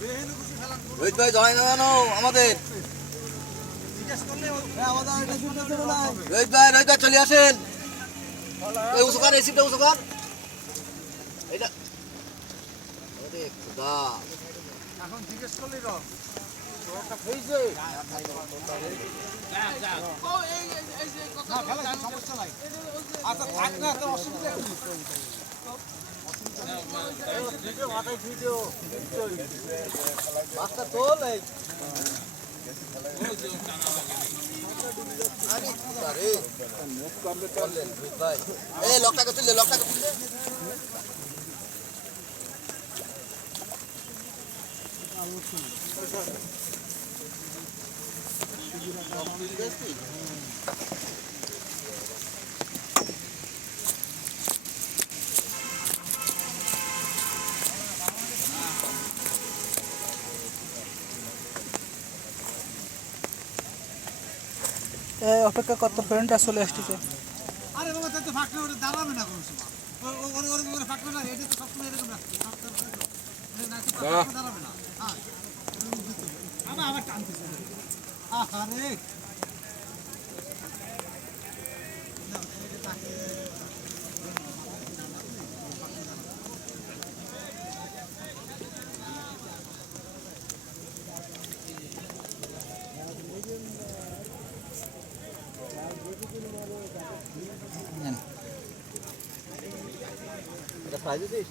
রোহিত ভাই জয় জানানো আমাদের রোহিত ভাই চলে আসেন। এই উঁচুকার এই সিটটা উঁচুকার এটা এখন জিজ্ঞেস করলি সমস্যা নাই। আচ্ছা থাক না, তো অসুবিধা মাছটা তোল এই লকটাকে তুললে অপেক্ষা কত ফ্রেন্ডটা চলে আসতেছে। আরে বাবা তাই তো ফাঁকলে ওটা দাঁড়াবে না কোনো সময়, ফাঁকলে না, এটা তো সবসময় এরকম রাখতে দাঁড়াবে না। হ্যাঁ আবার টানতেছে আরে এটা ফ্রাই দিছিস?